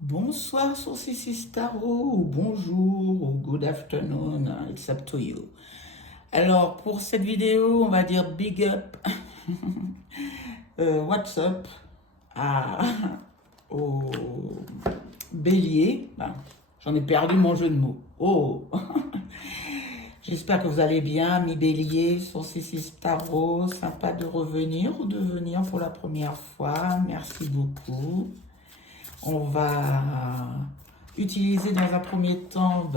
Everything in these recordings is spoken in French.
Bonsoir, Sources Tarot, ou bonjour, ou good afternoon, it's up to you. Alors, pour cette vidéo, on va dire big up, what's up à, au bélier. Ben, j'en ai perdu mon jeu de mots. Oh, j'espère que vous allez bien, mi bélier, Sources Tarot, sympa de revenir ou de venir pour la première fois, merci beaucoup. On va utiliser dans un premier temps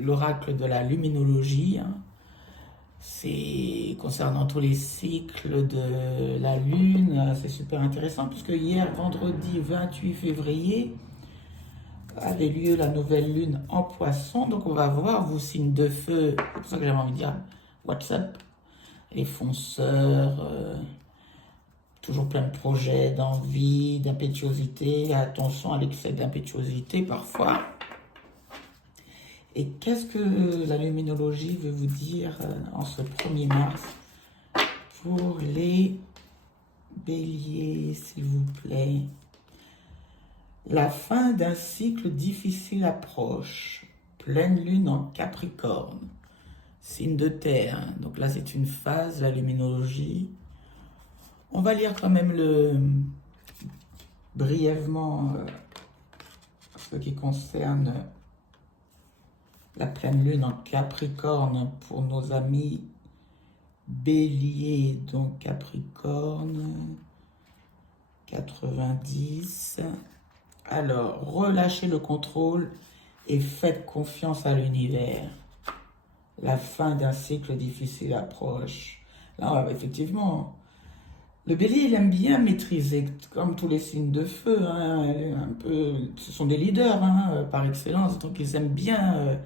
l'oracle de la luminologie. C'est concernant tous les cycles de la lune. C'est super intéressant puisque hier, vendredi 28 février, avait lieu la nouvelle lune en poisson. Donc on va voir vos signes de feu. C'est pour ça que j'avais envie de dire WhatsApp, les fonceurs. Toujours plein de projets, d'envie, d'impétuosité. Attention à l'excès d'impétuosité parfois. Et qu'est-ce que la luminologie veut vous dire en ce 1er mars pour les béliers, s'il vous plaît? La fin d'un cycle difficile approche. Pleine lune en Capricorne. Signe de terre. Donc là, c'est une phase, la luminologie. On va lire quand même brièvement ce qui concerne la pleine lune en Capricorne pour nos amis béliers. Donc Capricorne 90. Alors, relâchez le contrôle et faites confiance à l'univers. La fin d'un cycle difficile approche. Là, effectivement, le bélier, il aime bien maîtriser, comme tous les signes de feu, un peu, ce sont des leaders par excellence, donc ils aiment bien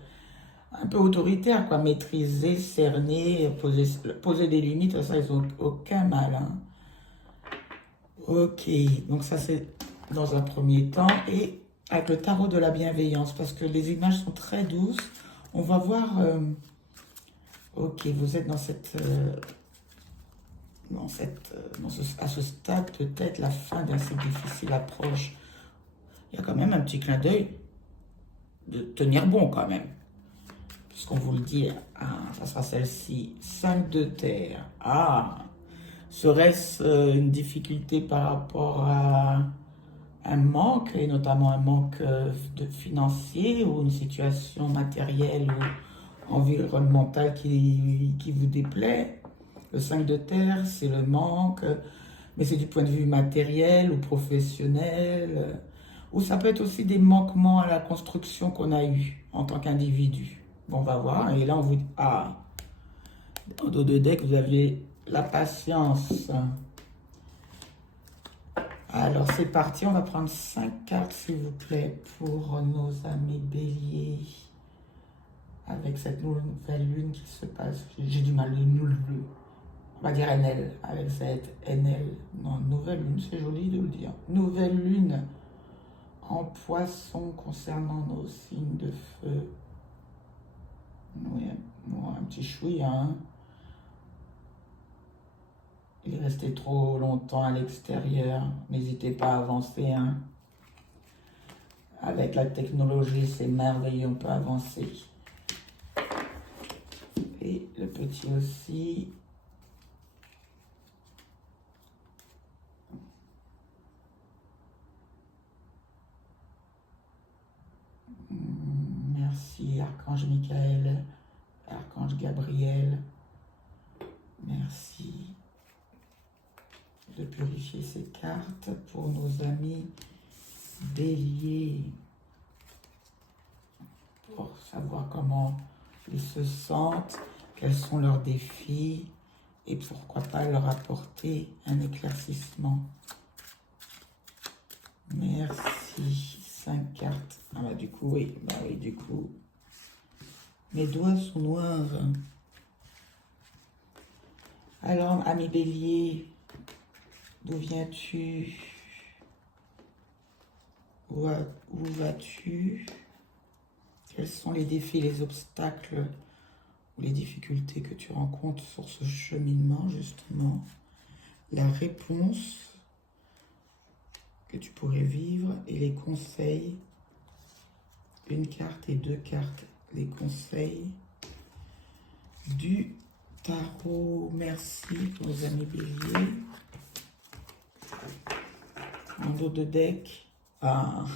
un peu autoritaire, quoi, maîtriser, cerner, poser des limites, ça, ils n'ont aucun mal. Ok, donc ça c'est dans un premier temps, et avec le tarot de la bienveillance, parce que les images sont très douces, on va voir, ok, vous êtes à ce stade, peut-être la fin d'un cycle difficile approche. Il y a quand même un petit clin d'œil de tenir bon quand même. Puisqu'on vous le dit, ça sera celle-ci, 5 de terre. Serait-ce une difficulté par rapport à un manque, et notamment un manque de financier ou une situation matérielle ou environnementale qui vous déplaît? Le 5 de terre, c'est le manque, mais c'est du point de vue matériel ou professionnel, ou ça peut être aussi des manquements à la construction qu'on a eu en tant qu'individu. Bon, on va voir, et là on vous dit, en dos de deck, vous avez la patience. Alors c'est parti, on va prendre 5 cartes s'il vous plaît pour nos amis béliers. Avec cette nouvelle lune qui se passe, j'ai du mal, on va dire NL, avec cette NL, non, nouvelle lune, c'est joli de le dire. Nouvelle lune en poisson concernant nos signes de feu. Oui, un petit chouïa, hein. Il est resté trop longtemps à l'extérieur, n'hésitez pas à avancer, hein. Avec la technologie, c'est merveilleux, on peut avancer. Et le petit aussi. Merci, Archange Michael, Archange Gabriel. Merci de purifier ces cartes pour nos amis béliers. Pour savoir comment ils se sentent, quels sont leurs défis et pourquoi pas leur apporter un éclaircissement. Merci. 5 cartes. Du coup, oui. Du coup. Mes doigts sont noirs. Alors, ami bélier, d'où viens-tu? Où vas-tu? Quels sont les défis, les obstacles ou les difficultés que tu rencontres sur ce cheminement, justement? La réponse que tu pourrais vivre et les conseils. Une carte et deux cartes. Les conseils du tarot. Merci pour les amis béliers. En dos de deck. Ah.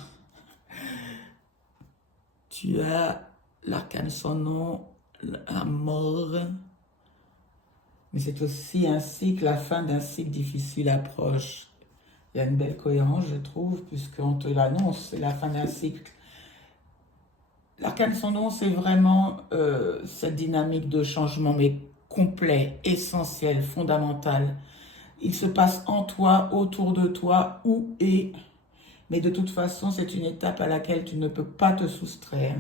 Tu as l'arcane sans nom, la mort. Mais c'est aussi ainsi que la fin d'un cycle difficile approche. Il y a une belle cohérence, je trouve, puisqu'on te l'annonce, c'est la fin d'un cycle. L'arcane sans nom, c'est vraiment cette dynamique de changement, mais complet, essentiel, fondamental. Il se passe en toi, autour de toi, où et... Mais de toute façon, c'est une étape à laquelle tu ne peux pas te soustraire.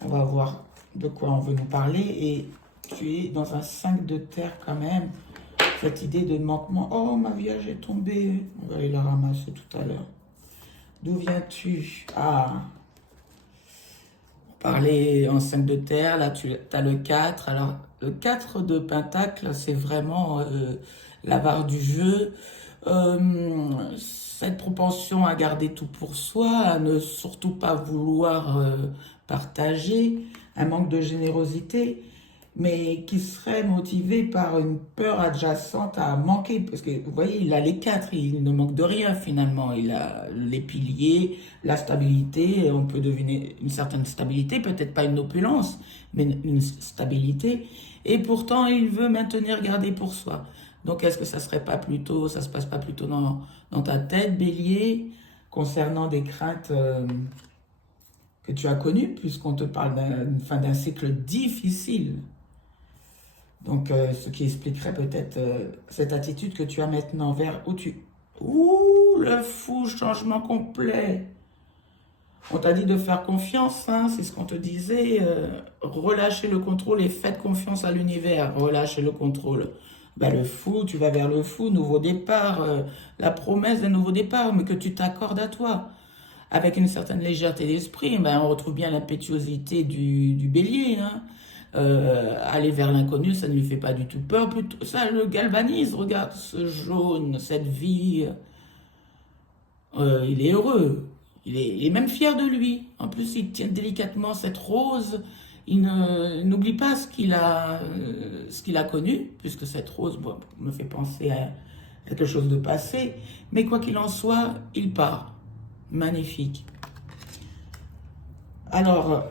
On va voir de quoi on veut nous parler. Et tu es dans un 5 de terre quand même. Cette idée de manquement. Oh, ma vierge est tombée. On va aller la ramasser tout à l'heure. D'où viens-tu? Ah, on parlait en 5 de terre. Là, tu as le 4. Alors, le 4 de pentacle, c'est vraiment l'avare du jeu. Cette propension à garder tout pour soi, à ne surtout pas vouloir partager, un manque de générosité, mais qui serait motivé par une peur adjacente à manquer, parce que vous voyez, il a les 4, il ne manque de rien finalement, il a les piliers, la stabilité, on peut deviner une certaine stabilité, peut-être pas une opulence, mais une stabilité, et pourtant il veut maintenir, garder pour soi. Donc, est-ce que ça serait pas plutôt, ça se passe pas plutôt dans ta tête, bélier, concernant des craintes que tu as connues, puisqu'on te parle d'une fin d'un cycle difficile. Donc, ce qui expliquerait peut-être cette attitude que tu as maintenant vers où tu... Ouh, le fou, changement complet. On t'a dit de faire confiance, hein, c'est ce qu'on te disait. Relâchez le contrôle et faites confiance à l'univers. Relâchez le contrôle. Ben, le fou, tu vas vers le fou, nouveau départ, la promesse d'un nouveau départ, mais que tu t'accordes à toi. Avec une certaine légèreté d'esprit, ben, on retrouve bien l'impétuosité du bélier. Hein. Aller vers l'inconnu, ça ne lui fait pas du tout peur, plutôt, ça le galvanise. Regarde ce jaune, cette vie. Il est heureux, il est même fier de lui. En plus, il tient délicatement cette rose. Il n'oublie pas ce qu'il a connu, puisque cette rose me fait penser à quelque chose de passé. Mais quoi qu'il en soit, il part. Magnifique. Alors,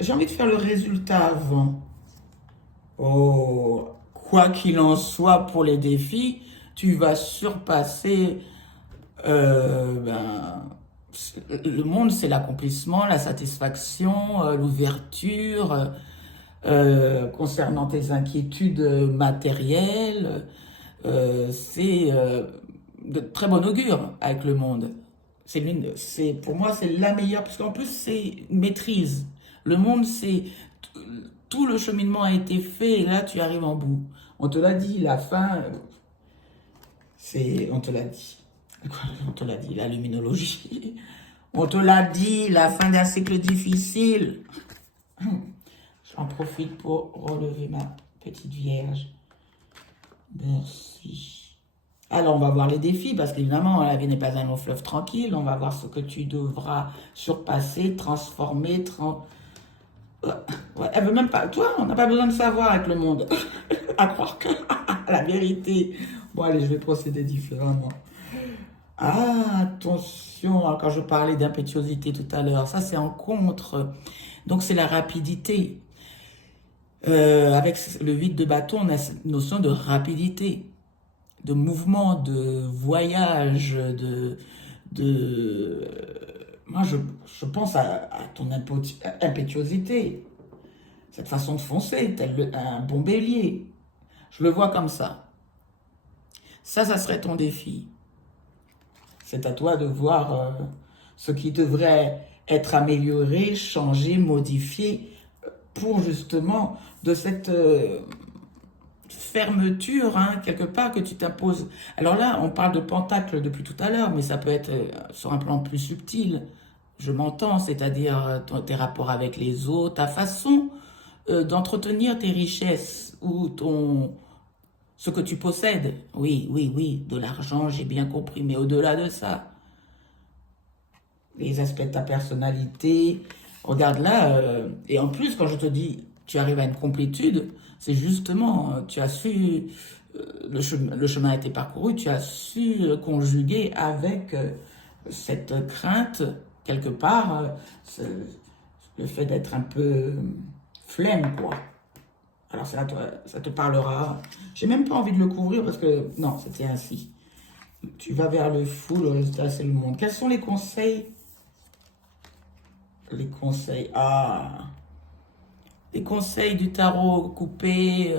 j'ai envie de faire le résultat avant. Oh, quoi qu'il en soit pour les défis, tu vas surpasser le monde, c'est l'accomplissement, la satisfaction, l'ouverture, concernant tes inquiétudes matérielles. C'est de très bon augure avec le monde. Pour moi, c'est la meilleure, parce qu'en plus, c'est une maîtrise. Le monde, tout le cheminement a été fait, et là, tu arrives en bout. On te l'a dit, la fin, on te l'a dit. On te l'a dit, la luminologie. On te l'a dit, la fin d'un cycle difficile. J'en profite pour relever ma petite vierge. Merci. Alors, on va voir les défis, parce qu'évidemment, la vie n'est pas un long fleuve tranquille. On va voir ce que tu devras surpasser, transformer. Ouais, elle veut même pas. Toi, on n'a pas besoin de savoir avec le monde. À croire que la vérité. Bon, allez, je vais procéder différemment. Ah, attention, quand je parlais d'impétuosité tout à l'heure, ça c'est en contre. Donc c'est la rapidité. Avec le 8 de bâton, on a cette notion de rapidité, de mouvement, de voyage, Moi, je pense à ton impétuosité, cette façon de foncer, tel un bon bélier. Je le vois comme ça. Ça serait ton défi. C'est à toi de voir ce qui devrait être amélioré, changé, modifié pour justement de cette fermeture, hein, quelque part, que tu t'imposes. Alors là, on parle de pentacle depuis tout à l'heure, mais ça peut être sur un plan plus subtil. Je m'entends, c'est-à-dire tes rapports avec les autres, ta façon d'entretenir tes richesses ou ce que tu possèdes. Oui, oui, oui, de l'argent, j'ai bien compris, mais au-delà de ça, les aspects de ta personnalité, regarde là, et en plus, quand je te dis, tu arrives à une complétude, c'est justement, tu as su, le chemin a été parcouru, tu as su conjuguer avec cette crainte, quelque part, le fait d'être un peu flemme, quoi. Alors ça te parlera. J'ai même pas envie de le couvrir parce que, non, c'était ainsi. Tu vas vers le fou, le résultat, c'est le monde. Quels sont les conseils? Les conseils, les conseils du tarot coupé,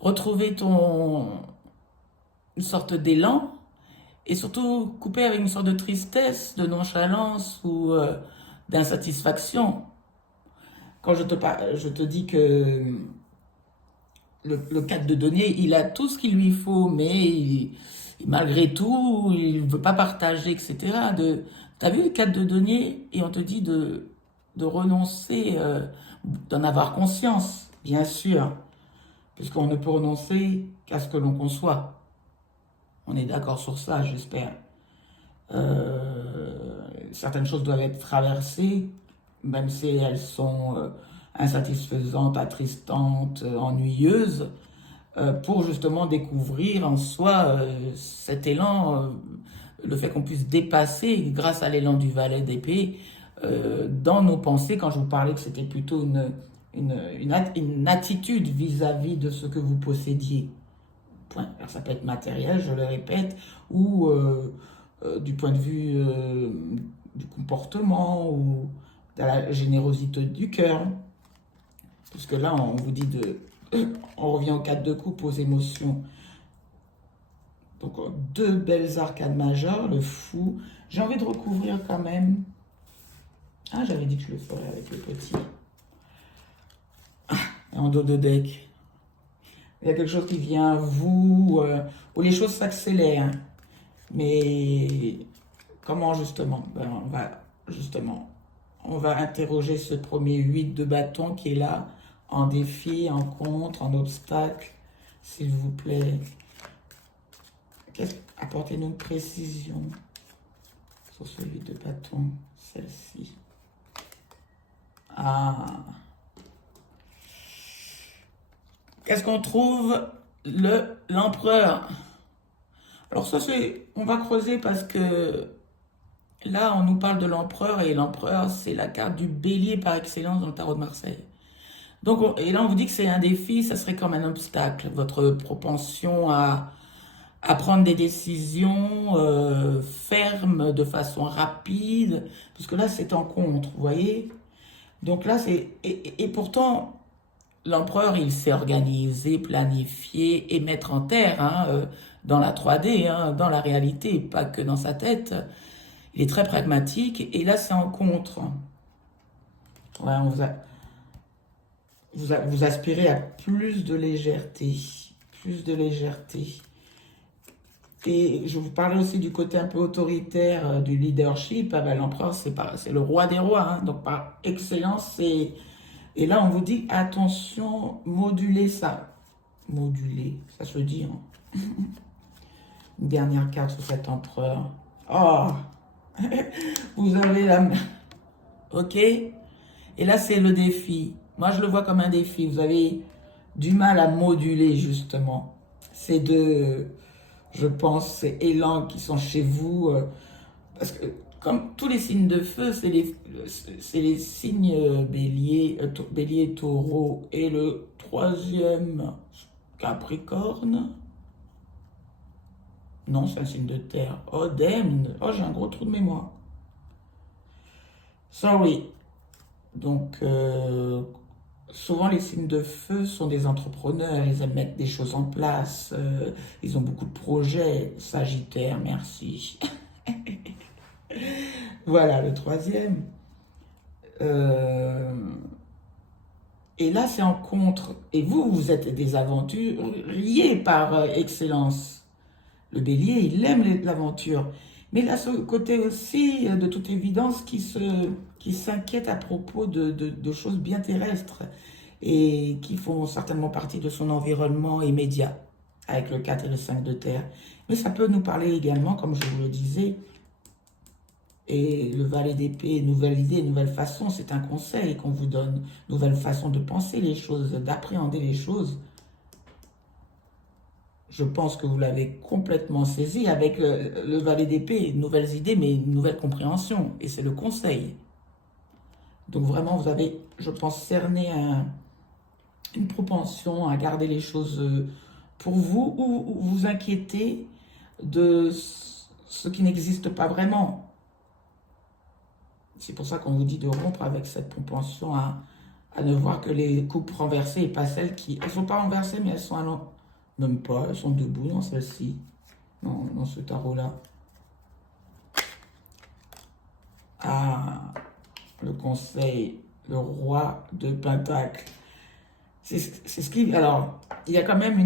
retrouver une sorte d'élan et surtout couper avec une sorte de tristesse, de nonchalance ou d'insatisfaction. Quand je te dis que le 4 de denier, il a tout ce qu'il lui faut, mais malgré tout, il ne veut pas partager, etc. T'as vu le 4 de denier et on te dit de renoncer, d'en avoir conscience, bien sûr, puisqu'on ne peut renoncer qu'à ce que l'on conçoit. On est d'accord sur ça, j'espère. Certaines choses doivent être traversées, même si elles sont insatisfaisantes, attristantes, ennuyeuses, pour justement découvrir en soi cet élan, le fait qu'on puisse dépasser, grâce à l'élan du valet d'épée, dans nos pensées, quand je vous parlais que c'était plutôt une attitude vis-à-vis de ce que vous possédiez. Point. Alors ça peut être matériel, je le répète, ou du point de vue du comportement, ou de la générosité du cœur. Puisque là, on vous dit on revient au 4 de coupe, aux émotions. Donc, deux belles arcades majeures, le fou. J'ai envie de recouvrir quand même. Ah, j'avais dit que je le ferais avec le petit. En dos de deck. Il y a quelque chose qui vient à vous, où les choses s'accélèrent. Mais comment justement? On va interroger ce premier 8 de bâton qui est là, en défi, en contre, en obstacle, s'il vous plaît. Apportez-nous une précision sur ce 8 de bâton, celle-ci. Qu'est-ce qu'on trouve? L'empereur. Alors ça, on va creuser parce que là, on nous parle de l'empereur et l'empereur, c'est la carte du bélier par excellence dans le tarot de Marseille. Donc, et là, on vous dit que c'est un défi, ça serait comme un obstacle. Votre propension à prendre des décisions fermes, de façon rapide, parce que là, c'est en contre, vous voyez? Donc là, et pourtant, l'empereur, il sait organiser, planifier et mettre en terre, hein, dans la 3D, hein, dans la réalité, pas que dans sa tête. Il est très pragmatique, et là, c'est en contre. Ouais, vous aspirez à plus de légèreté, plus de légèreté. Et je vous parlais aussi du côté un peu autoritaire du leadership. Ah ben, l'empereur, c'est le roi des rois, hein, donc par excellence. Et là, on vous dit, attention, moduler ça. Moduler, ça se dit. Hein. Une dernière carte sur cet empereur. Oh, vous avez la main. Ok. Et là, c'est le défi. Moi, je le vois comme un défi. Vous avez du mal à moduler, justement. Ces deux, je pense, ces élans qui sont chez vous. Parce que, comme tous les signes de feu, c'est les signes bélier, taureau et le troisième, capricorne. Non, c'est un signe de terre. Oh, damn. Oh, j'ai un gros trou de mémoire. Sorry. Donc, souvent, les signes de feu sont des entrepreneurs. Ils aiment mettre des choses en place. Ils ont beaucoup de projets. Sagittaire, merci. Voilà, le troisième. Et là, c'est en contre. Et vous êtes des aventuriers par excellence. Le bélier, il aime l'aventure. Mais il a ce côté aussi, de toute évidence, qui s'inquiète à propos de choses bien terrestres et qui font certainement partie de son environnement immédiat. avec le 4 et le 5 de terre. Mais ça peut nous parler également, comme je vous le disais, et le valet d'épée, nouvelle idée, nouvelle façon, c'est un conseil qu'on vous donne, nouvelle façon de penser les choses, d'appréhender les choses. Je pense que vous l'avez complètement saisi avec le valet d'épée, nouvelles idées, mais une nouvelle compréhension, et c'est le conseil. Donc vraiment, vous avez, je pense, cerné une propension à garder les choses pour vous ou vous inquiéter de ce qui n'existe pas vraiment. C'est pour ça qu'on vous dit de rompre avec cette propension à ne voir que les coupes renversées et pas celles qui... Elles ne sont pas renversées, mais elles sont allant. Même pas, elles sont debout dans celle-ci, dans ce tarot-là. Ah, le conseil, le roi de Pentacle. C'est ce qui... Alors, il y a quand même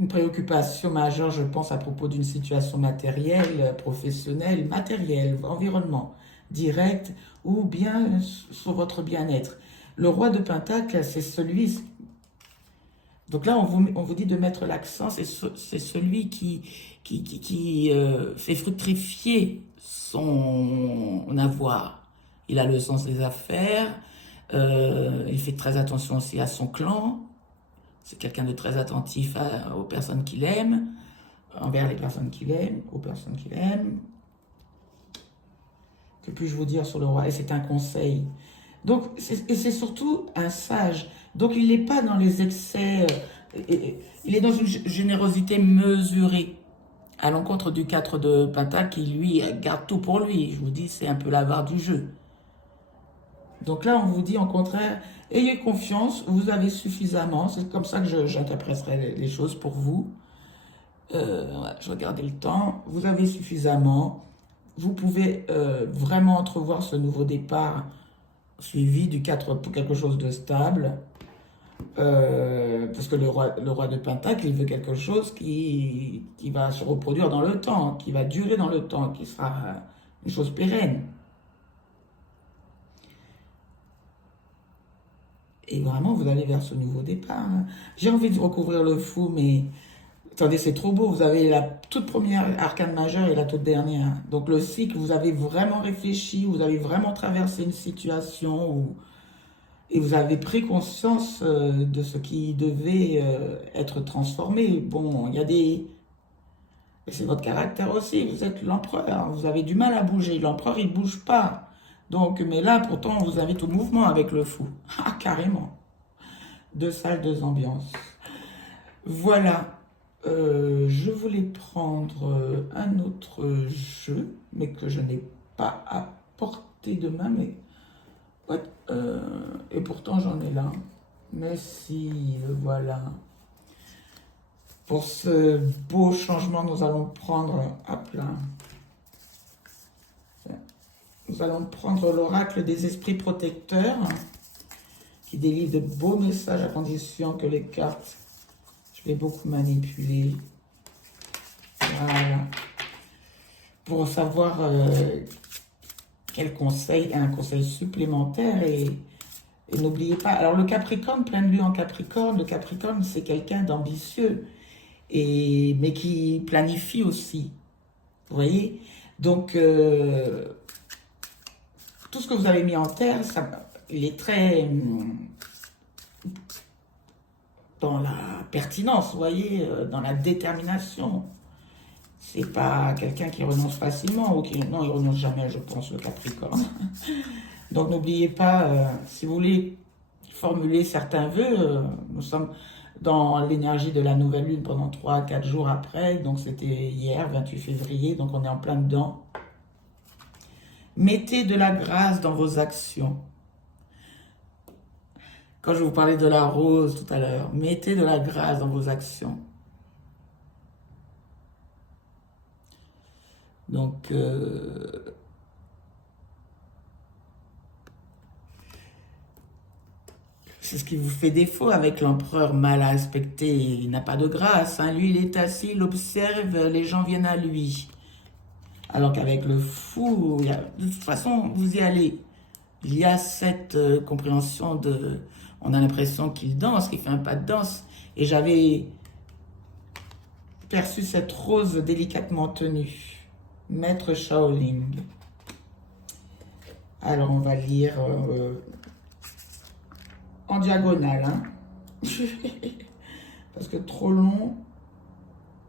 une préoccupation majeure, je pense, à propos d'une situation matérielle, professionnelle, matérielle, environnement, direct, ou bien sur votre bien-être. Le roi de Pentacle, c'est celui... Donc là, on vous dit de mettre l'accent, c'est celui qui fait fructifier son avoir. Il a le sens des affaires, il fait très attention aussi à son clan. C'est quelqu'un de très attentif aux personnes qu'il aime, envers les personnes qu'il aime, aux personnes qu'il aime. Que puis-je vous dire sur le roi? Et c'est un conseil. Donc, c'est surtout un sage. Donc, il n'est pas dans les excès, il est dans une générosité mesurée, à l'encontre du 4 de Pentacle qui, lui, garde tout pour lui. Je vous dis, c'est un peu l'avare du jeu. Donc là, on vous dit, au contraire, ayez confiance, vous avez suffisamment. C'est comme ça que j'interpréterai les choses pour vous. Je regardais le temps. Vous avez suffisamment. Vous pouvez vraiment entrevoir ce nouveau départ suivi du 4 pour quelque chose de stable. Parce que le roi de Pentacle, il veut quelque chose qui va se reproduire dans le temps, qui va durer dans le temps, qui sera une chose pérenne. Et vraiment, vous allez vers ce nouveau départ. J'ai envie de recouvrir le fou, mais attendez, c'est trop beau. Vous avez la toute première arcane majeure et la toute dernière. Donc le cycle, vous avez vraiment réfléchi, vous avez vraiment traversé une situation et vous avez pris conscience de ce qui devait être transformé. Bon, il y a des... Et c'est votre caractère aussi, vous êtes l'empereur, vous avez du mal à bouger. L'empereur, il ne bouge pas. Donc, mais là, pourtant, on vous invite au mouvement avec le fou. Ah, carrément. 2 salles, 2 ambiances. Voilà. Je voulais prendre un autre jeu, mais que je n'ai pas apporté demain. Mais ouais, et pourtant, j'en ai là. Mais si, voilà. Pour ce beau changement, nous allons prendre à plein. Nous allons prendre l'oracle des esprits protecteurs qui délivre de beaux messages à condition que les cartes, je vais beaucoup manipuler. Voilà. Pour savoir quel conseil, un conseil supplémentaire et n'oubliez pas. Alors le Capricorne, plein de lune en Capricorne, le Capricorne c'est quelqu'un d'ambitieux mais qui planifie aussi. Vous voyez? Donc tout ce que vous avez mis en terre, il est très dans la pertinence, vous voyez, dans la détermination. C'est pas quelqu'un qui renonce facilement, ou qui, non, il renonce jamais, je pense, le Capricorne. Donc n'oubliez pas, si vous voulez formuler certains vœux, nous sommes dans l'énergie de la nouvelle lune pendant 3 à 4 jours après, donc c'était hier, 28 février, donc on est en plein dedans. Mettez de la grâce dans vos actions. Quand je vous parlais de la rose tout à l'heure, mettez de la grâce dans vos actions. Donc, c'est ce qui vous fait défaut avec l'empereur mal aspecté. Il n'a pas de grâce. Hein. Lui, il est assis, il observe, les gens viennent à lui. Alors qu'avec le fou, de toute façon, vous y allez. Il y a cette compréhension de... On a l'impression qu'il danse, qu'il fait un pas de danse. Et j'avais perçu cette rose délicatement tenue. Maître Shaolin. Alors, on va lire en diagonale. Hein. Parce que trop long.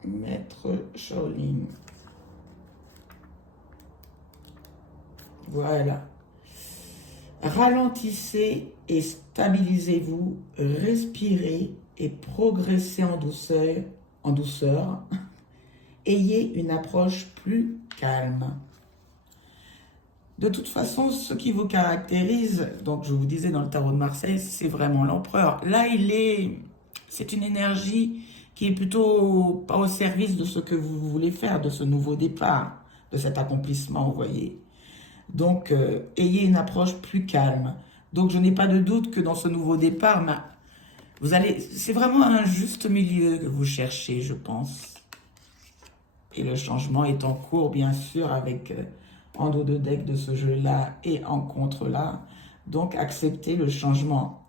Maître Shaolin. Voilà. Ralentissez et stabilisez-vous, respirez et progressez en douceur, en douceur. Ayez une approche plus calme. De toute façon, ce qui vous caractérise, donc je vous disais dans le tarot de Marseille, c'est vraiment l'empereur. Là, c'est une énergie qui est plutôt pas au service de ce que vous voulez faire, de ce nouveau départ, de cet accomplissement, vous voyez. Donc, ayez une approche plus calme. Donc, je n'ai pas de doute que dans ce nouveau départ, c'est vraiment un juste milieu que vous cherchez, je pense. Et le changement est en cours, bien sûr, avec en dos de deck de ce jeu-là et en contre-là. Donc, acceptez le changement.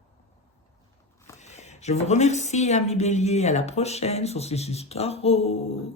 Je vous remercie, amis Bélier. À la prochaine sur Tarot.